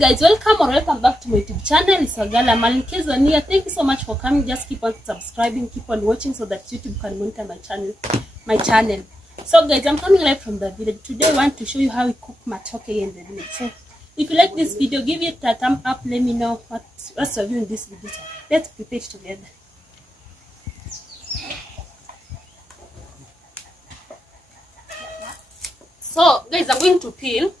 guys, welcome or welcome back to my YouTube channel. It's a girl Amal. In case you're new, thank you so much for coming. Just keep on subscribing, keep on watching so that YouTube can monitor my channel. So guys, I'm coming live from the village. Today I want to show you how we cook matoke in the village. So if you like this video, give it a thumb up. Let me know what's your view in this video. Let's prepare it together. So guys, I'm going to peel.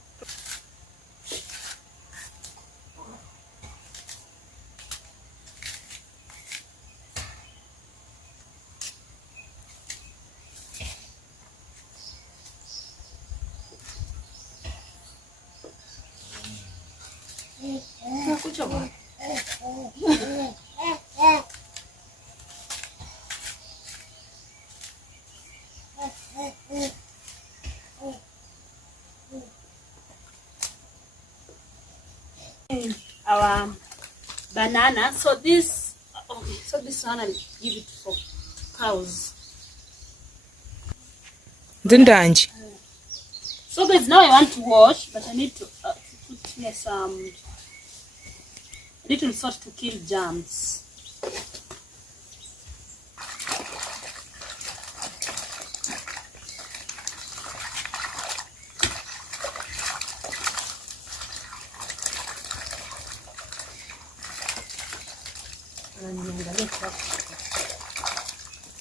Our banana. So this one I'll give it for cows. So guys, now I want to wash, but I need to put here some little salt to kill germs.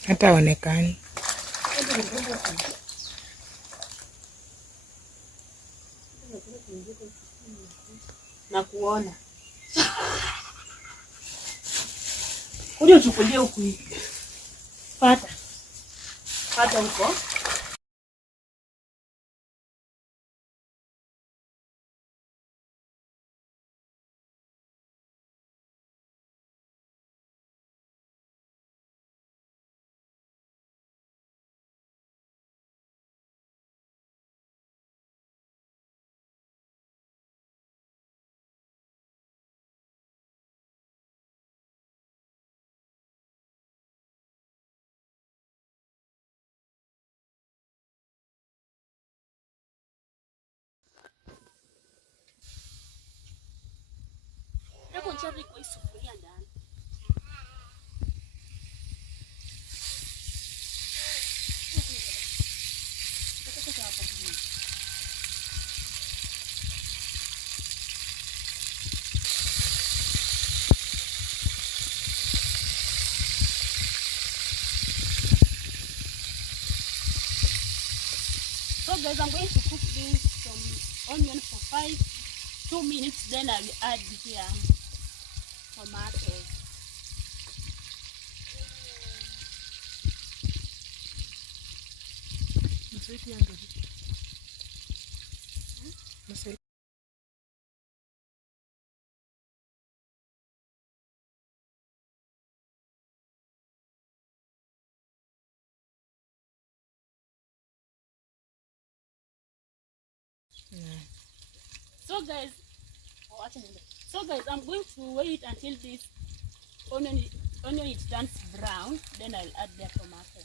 Hata onekani. Na kuona. Kuja uchukulie huku hivi. Pata huko. Kwa sufuria ndani. So guys, I'm going to cook this some onion for 2 minutes, then I'll add here tomatoes. So guys, I'm going to wait until this onion it turns brown, then I'll add the tomato.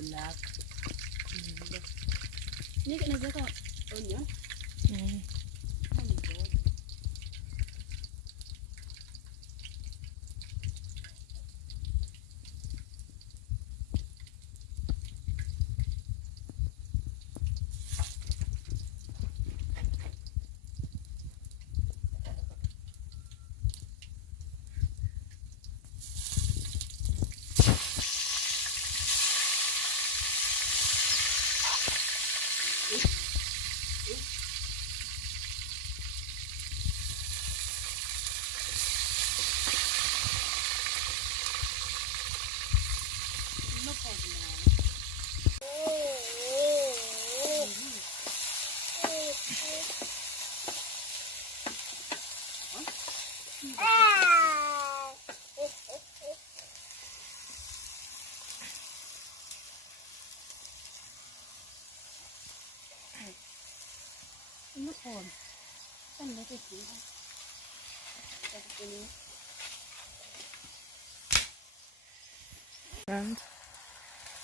Black. Naweka onion.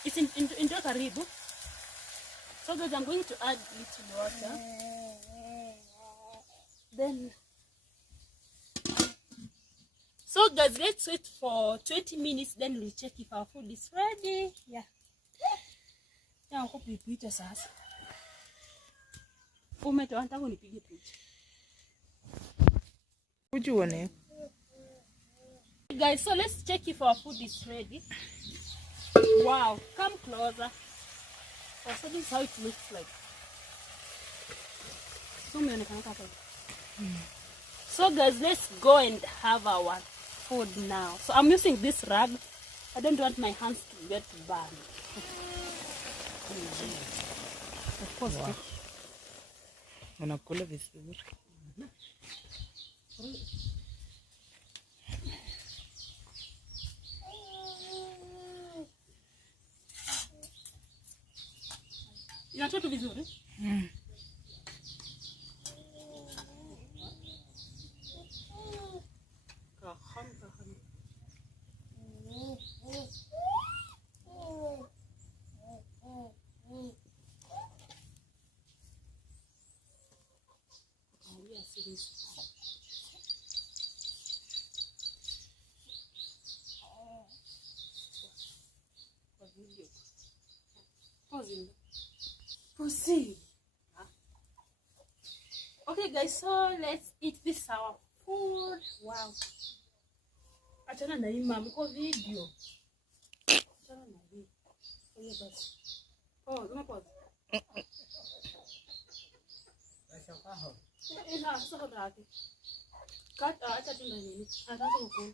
It's into karibu. So guys, I'm going to add little water. Then, so guys, let's wait for 20 minutes. Then we'll check if our food is ready. Yeah. Yeah, I hope we put it as. Would you want it? Guys, so let's check if our food is ready. Wow, come closer. Oh, so this is how it looks like. So guys, let's go and have our food now. So I'm using this rag. I don't want my hands to get burned. Of course. Wow. Unakula vizuri. Inatoka vizuri? Proceed. Okay guys, so let's eat this our food. Wow. Achana na hii mama kwa video. Achana na hii. Oye basi. Oh, unapause. Ina sasa dati. Kata acha tu ndani. Ataanza kukula.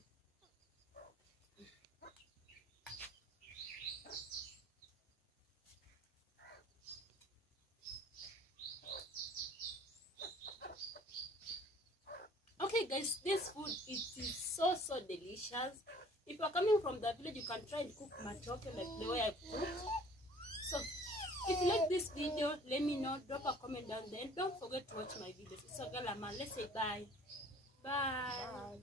Okay guys, this food is so delicious. If you are coming from the village, you can try and cook matoke like the way I cook. So if you like this video, let me know, drop a comment down there, and don't forget to watch my videos. It's a girl Amal. Let's say bye. Bye.